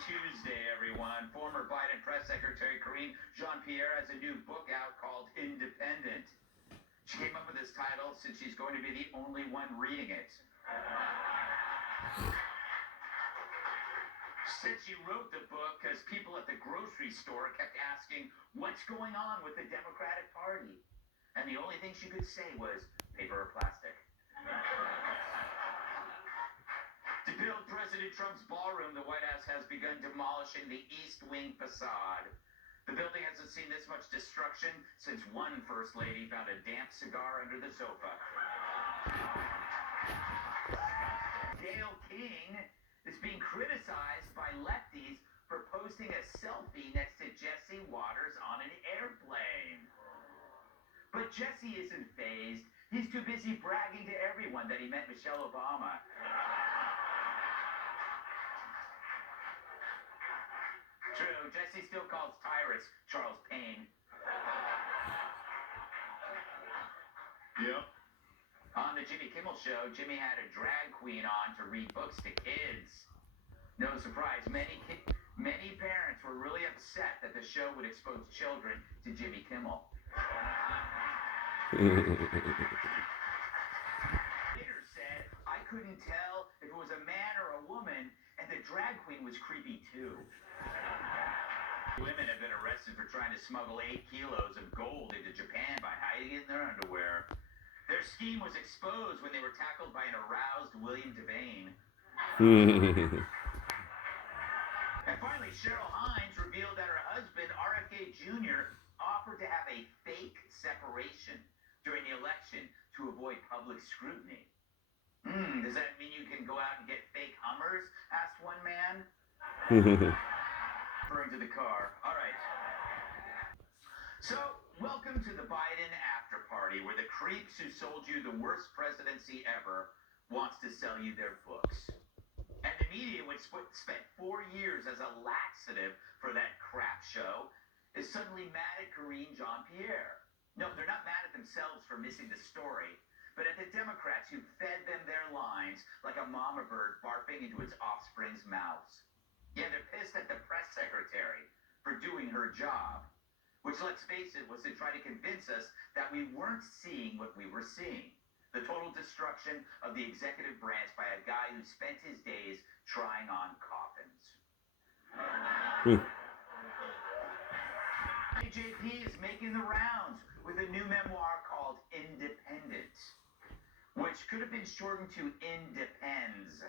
Tuesday, everyone. Former Biden press secretary Karine Jean-Pierre has a new book out called Independent. She came up with this title since she's going to be the only one reading it. Since she wrote the book, because people at the grocery store kept asking, what's going on with the Democratic Party? And the only thing she could say was, paper or plastic. To build President Trump's ballroom, the White House has begun demolishing the East Wing facade. The building hasn't seen this much destruction since one First Lady found a damp cigar under the sofa. Gayle King is being criticized by lefties for posting a selfie next to Jesse Waters on an airplane. But Jesse isn't fazed. He's too busy bragging to everyone that he met Michelle Obama. True, Jesse still calls Tyrus Charles Payne. Yep. On the Jimmy Kimmel Show, Jimmy had a drag queen on to read books to kids. No surprise, many parents were really upset that the show would expose children to Jimmy Kimmel. Later said, I couldn't tell if it was a man or a woman, and the drag queen was creepy too. Women have been arrested for trying to smuggle 8 kilos of gold into Japan by hiding it in their underwear. Their scheme was exposed when they were tackled by an aroused William Devane. And finally, Cheryl Hines revealed that her husband, RFK Jr., offered to have a fake separation during the election to avoid public scrutiny. Does that mean you can go out and get fake Hummers? Asked one man. Referring to the car. All right. So, welcome to the Biden after party, where the creeps who sold you the worst presidency ever wants to sell you their books. And the media, which spent 4 years as a laxative for that crap show, is suddenly mad at Karine Jean-Pierre. No, they're not mad at themselves for missing the story, but at the Democrats who fed them their lines like a mama bird barfing into its offspring's mouths. Yeah, they're pissed at the press secretary for doing her job, which, let's face it, was to try to convince us that we weren't seeing what we were seeing. The total destruction of the executive branch by a guy who spent his days trying on coffins. JP is making the rounds with a new memoir called Independent, which could have been shortened to Independs.